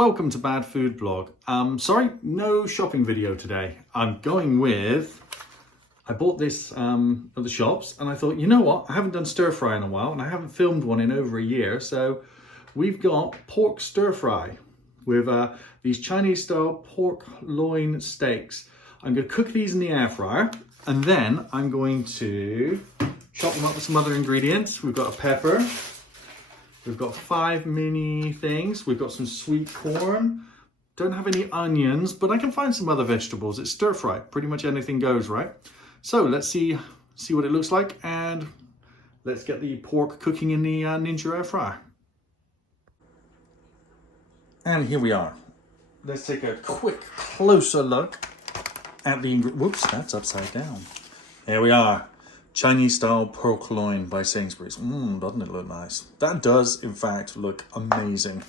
Welcome to Bad Food Blog. Sorry, no shopping video today. I'm going with, I bought this at the shops and I thought, you know what? I haven't done stir fry in a while and I haven't filmed one in over a year. So we've got pork stir fry with these Chinese style pork loin steaks. I'm going to cook these in the air fryer and then I'm going to chop them up with some other ingredients. We've got a pepper. We've got 5 mini things. We've got some sweet corn. Don't have any onions, but I can find some other vegetables. It's stir fry. Pretty much anything goes, right? So let's see what it looks like, and let's get the pork cooking in the Ninja air fryer. And here we are. Let's take a quick closer look at the whoops, that's upside down. Here we are. Chinese style pork loin by Sainsbury's. Doesn't it look nice? That does, in fact, look amazing.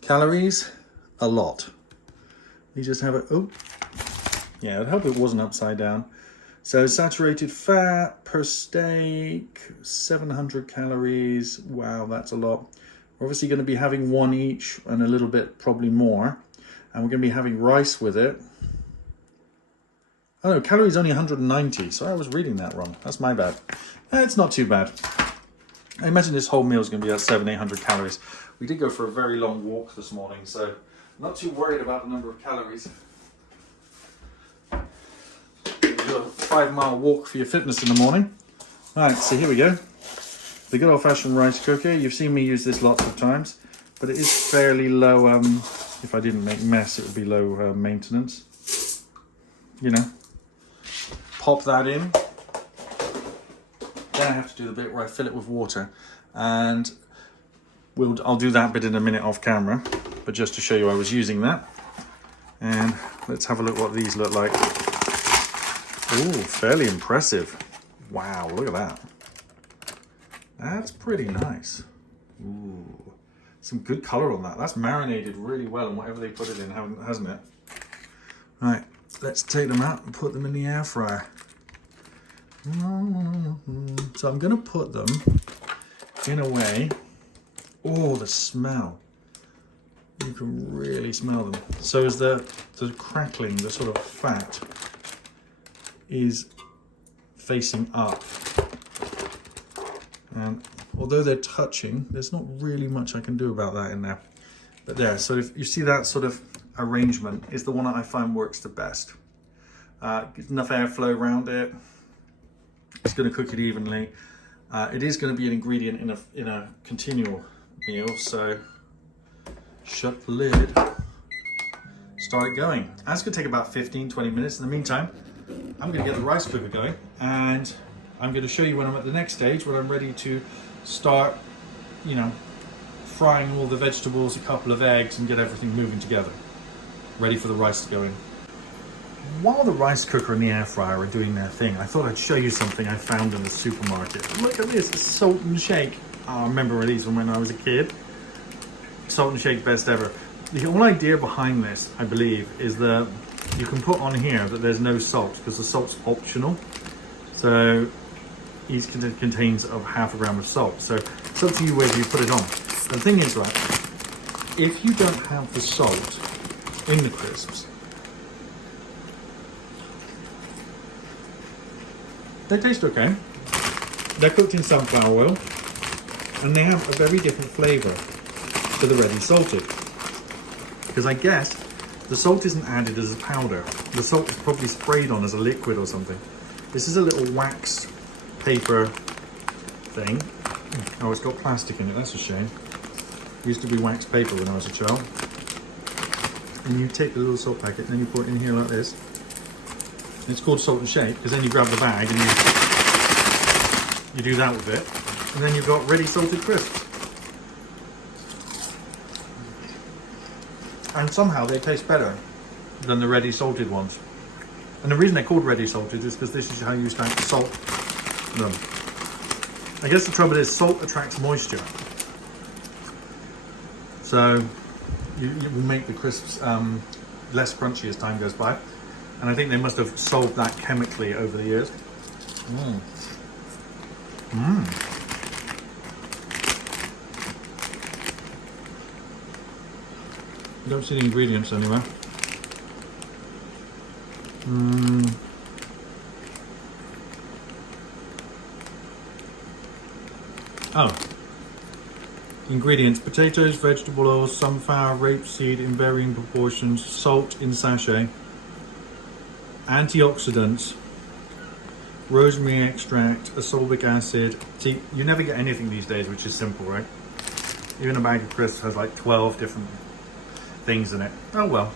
Calories, a lot. You just have it. Oh, yeah, I'd hope it wasn't upside down. So saturated fat per steak, 700 calories. Wow, that's a lot. We're obviously going to be having one each and a little bit probably more. And we're going to be having rice with it. Oh no, calories only 190. Sorry, I was reading that wrong. That's my bad. It's not too bad. I imagine this whole meal is going to be at 700-800 calories. We did go for a very long walk this morning, so not too worried about the number of calories. Do a 5-mile walk for your fitness in the morning. Right, so here we go. The good old-fashioned rice cooker. You've seen me use this lots of times, but it is fairly low. If I didn't make mess, it would be low maintenance. You know. Pop that in. Then I have to do the bit where I fill it with water, and I'll do that bit in a minute off camera, but just to show you I was using that. And let's have a look what these look like. Ooh, fairly impressive. Wow, look at that. That's pretty nice. Ooh, some good color on that. That's marinated really well in whatever they put it in, hasn't it? Right. Let's take them out and put them in the air fryer. So I'm going to put them in a way. Oh, the smell. You can really smell them. So as the crackling, the sort of fat is facing up. And although they're touching, there's not really much I can do about that in there. But there, so if you see that sort of arrangement is the one that I find works the best. Enough airflow around it. It's going to cook it evenly. It is going to be an ingredient in a continual meal, so shut the lid, start it going. That's going to take about 15-20 minutes. In the meantime, I'm going to get the rice cooker going, and I'm going to show you when I'm at the next stage, when I'm ready to start, frying all the vegetables, a couple of eggs, and get everything moving together. Ready for the rice to go in. While the rice cooker and the air fryer are doing their thing, I thought I'd show you something I found in the supermarket. Look at this, Salt and Shake. I remember these from when I was a kid. Salt and Shake, best ever. The whole idea behind this, I believe, is that you can put on here that there's no salt, because the salt's optional. So each contains of 0.5 gram of salt. So it's up to you whether you put it on. The thing is, right, if you don't have the salt in the crisps, they taste okay. They're cooked in sunflower oil, and they have a very different flavour to the ready salted. Because I guess the salt isn't added as a powder. The salt is probably sprayed on as a liquid or something. This is a little wax paper thing. Oh, it's got plastic in it, that's a shame. It used to be wax paper when I was a child. And you take the little salt packet and then you put it in here like this. It's called Salt and Shake because then you grab the bag and you do that with it, and then you've got ready salted crisps. And somehow they taste better than the ready salted ones. And the reason they're called ready salted is because this is how you start to salt them. I guess the trouble is salt attracts moisture. So you will make the crisps less crunchy as time goes by. And I think they must have solved that chemically over the years. I don't see the ingredients anywhere. Oh. Ingredients: potatoes, vegetable oil, sunflower, rapeseed in varying proportions, salt in sachet, antioxidants, rosemary extract, ascorbic acid. See, you never get anything these days which is simple, right? Even a bag of crisps has like 12 different things in it. Oh well.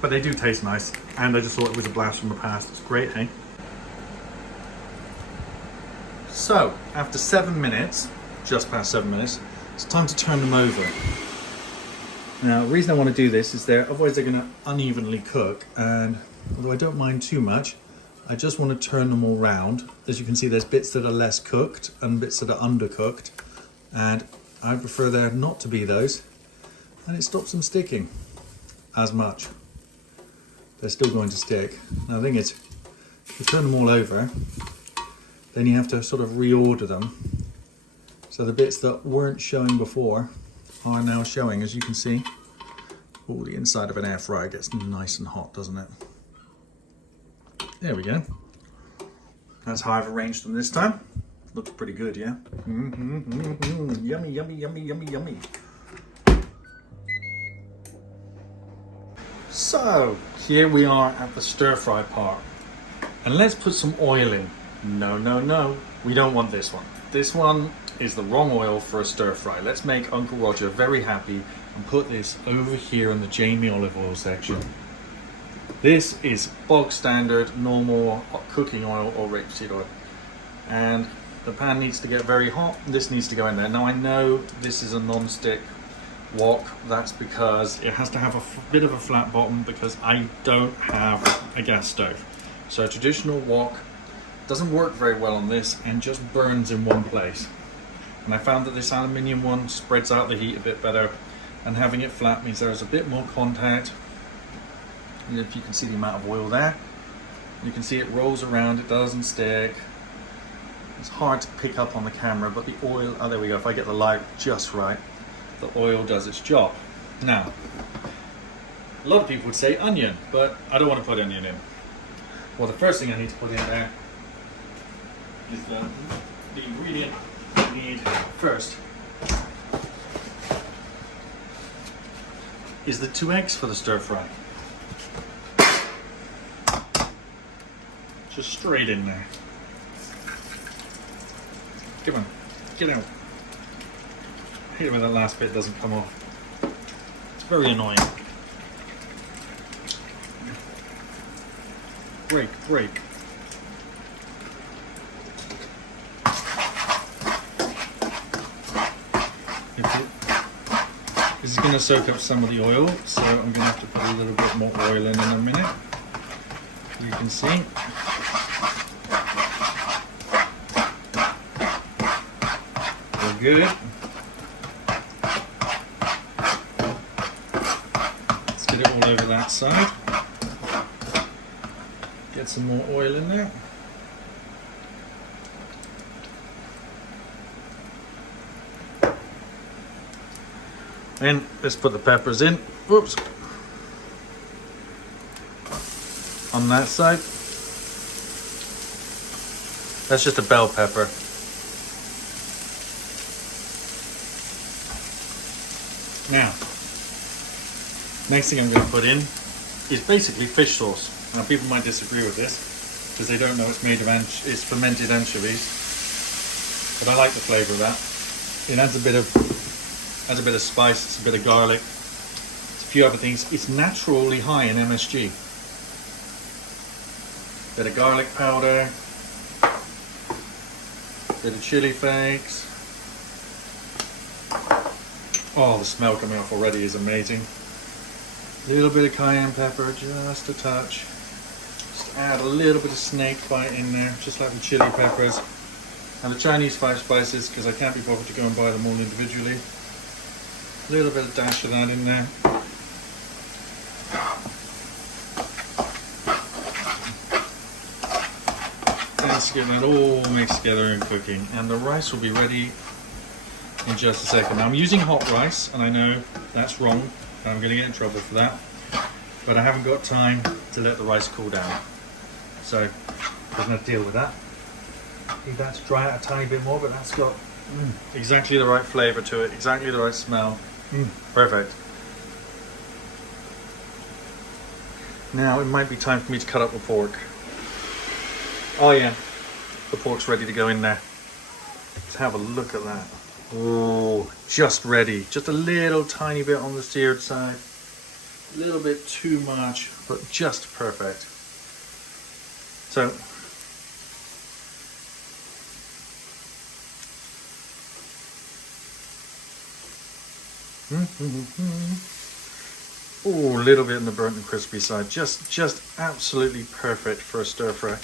But they do taste nice, and I just thought it was a blast from the past. It's great, hey? So, after 7 minutes, just past 7 minutes, it's time to turn them over. Now, the reason I want to do this is otherwise they're going to unevenly cook, and although I don't mind too much, I just want to turn them all round. As you can see, there's bits that are less cooked and bits that are undercooked, and I prefer there not to be those, and it stops them sticking as much. They're still going to stick. Now the thing is, if you turn them all over, then you have to sort of reorder them. So the bits that weren't showing before are now showing, as you can see. Oh, the inside of an air fryer gets nice and hot, doesn't it? There we go. That's how I've arranged them this time. Looks pretty good, yeah? Yummy, yummy, yummy, yummy, yummy. So, here we are at the stir fry part. And let's put some oil in. No, no, no. We don't want this one. This one is the wrong oil for a stir fry. Let's make Uncle Roger very happy and put this over here in the Jamie olive oil section. This is bog standard, normal cooking oil or rapeseed oil. And the pan needs to get very hot. This needs to go in there. Now I know this is a non-stick wok. That's because it has to have a bit of a flat bottom because I don't have a gas stove. So a traditional wok doesn't work very well on this and just burns in one place. And I found that this aluminium one spreads out the heat a bit better, and having it flat means there's a bit more contact. And if you can see the amount of oil there, you can see it rolls around, it doesn't stick. It's hard to pick up on the camera, but the oil, oh there we go, if I get the light just right, the oil does its job. Now, a lot of people would say onion, but I don't want to put onion in. Well, the first thing I need to put in there is the ingredient I need first is the 2 eggs for the stir fry. Just straight in there. Come on, get out. I hate it when that last bit doesn't come off. It's very annoying. Break, break. This is going to soak up some of the oil, so I'm going to have to put a little bit more oil in a minute. You can see. We're good. Let's get it all over that side. Get some more oil in there. Then let's put the peppers in. Oops. On that side. That's just a bell pepper. Now, next thing I'm going to put in is basically fish sauce. Now people might disagree with this because they don't know it's made of it's fermented anchovies, but I like the flavour of that. It adds a bit of spice, it's a bit of garlic, it's a few other things. It's naturally high in MSG. Bit of garlic powder, bit of chili flakes. Oh, the smell coming off already is amazing. A little bit of cayenne pepper, just a touch. Just add a little bit of snake bite in there, just like the chili peppers. And the Chinese 5 spices, because I can't be bothered to go and buy them all individually. A little bit of dash of that in there. Let's get that all mixed together and cooking. And the rice will be ready in just a second. Now I'm using hot rice, and I know that's wrong, and I'm going to get in trouble for that. But I haven't got time to let the rice cool down. So I'm going to deal with that. Need that to dry out a tiny bit more, but that's got exactly the right flavour to it, exactly the right smell. Perfect. Now it might be time for me to cut up the pork. Oh yeah, the pork's ready to go in there. Let's have a look at that. Oh, just ready. Just a little tiny bit on the seared side. A little bit too much, but just perfect. So, oh, a little bit in the burnt and crispy side. Just absolutely perfect for a stir fry.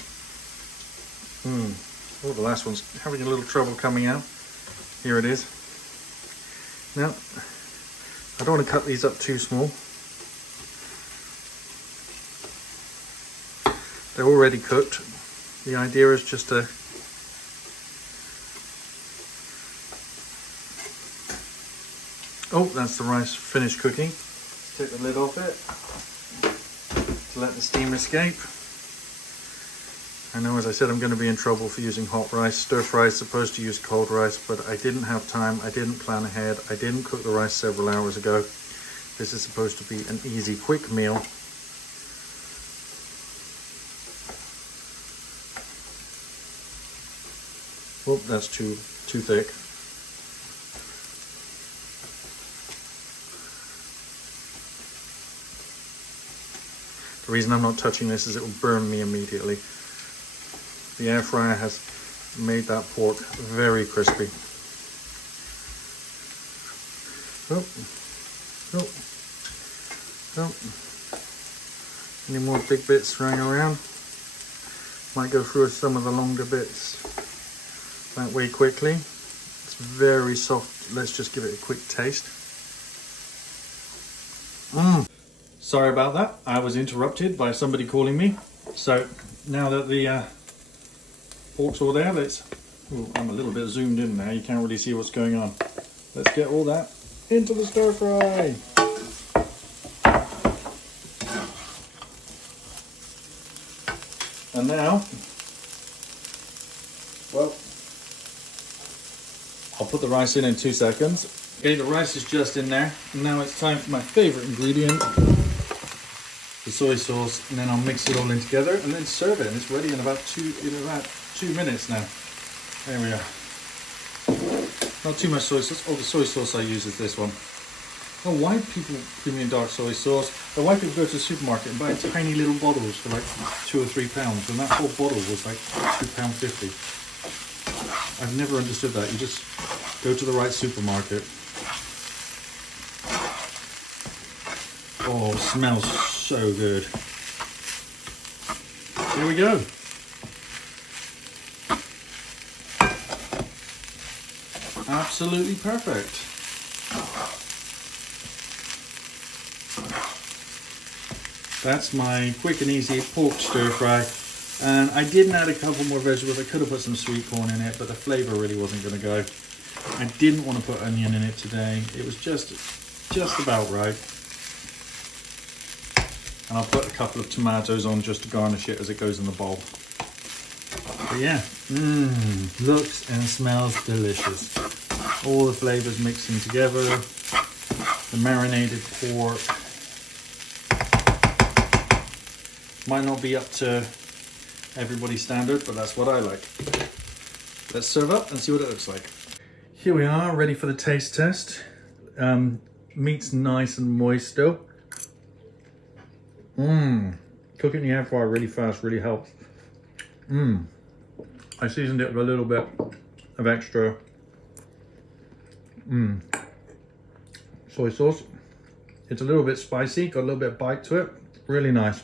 Oh, the last one's having a little trouble coming out. Here it is. Now, I don't want to cut these up too small. They're already cooked. The idea is just to oh, that's the rice finished cooking. Let's take the lid off it to let the steam escape. I know, as I said, I'm going to be in trouble for using hot rice. Stir fry is supposed to use cold rice, but I didn't have time. I didn't plan ahead. I didn't cook the rice several hours ago. This is supposed to be an easy, quick meal. Oh, that's too thick. The reason I'm not touching this is it will burn me immediately. The air fryer has made that pork very crispy. Oh, oh, oh. Any more big bits thrown around? Might go through some of the longer bits that way quickly. It's very soft. Let's just give it a quick taste. Sorry about that. I was interrupted by somebody calling me. So now that the pork's all there, I'm a little bit zoomed in now, you can't really see what's going on. Let's get all that into the stir fry. And now, well, I'll put the rice in 2 seconds. Okay, the rice is just in there. Now it's time for my favorite ingredient, the soy sauce, and then I'll mix it all in together and then serve it. And it's ready in about 2 minutes now. There we are. Not too much soy sauce. Oh, the soy sauce I use is this one. Oh, why people premium dark soy sauce? Or why people go to the supermarket and buy tiny little bottles for like £2 or £3, and that whole bottle was like £2.50. I've never understood that. You just go to the right supermarket. Oh, it smells so good. Here we go. Absolutely perfect. That's my quick and easy pork stir fry. And I didn't add a couple more vegetables. I could have put some sweet corn in it, but the flavour really wasn't going to go. I didn't want to put onion in it today. It was just about right. And I'll put a couple of tomatoes on just to garnish it as it goes in the bowl. But yeah, looks and smells delicious. All the flavours mixing together. The marinated pork. Might not be up to everybody's standard, but that's what I like. Let's serve up and see what it looks like. Here we are, ready for the taste test. Meat's nice and moist still. Cooking the air fryer really fast really helps. I seasoned it with a little bit of extra soy sauce. It's a little bit spicy, got a little bit of bite to it. Really nice.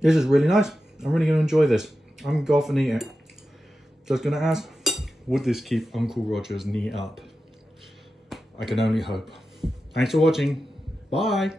This is really nice. I'm really going to enjoy this. I'm going to go off and eat it. Just going to ask, would this keep Uncle Roger's knee up? I can only hope. Thanks for watching. Bye.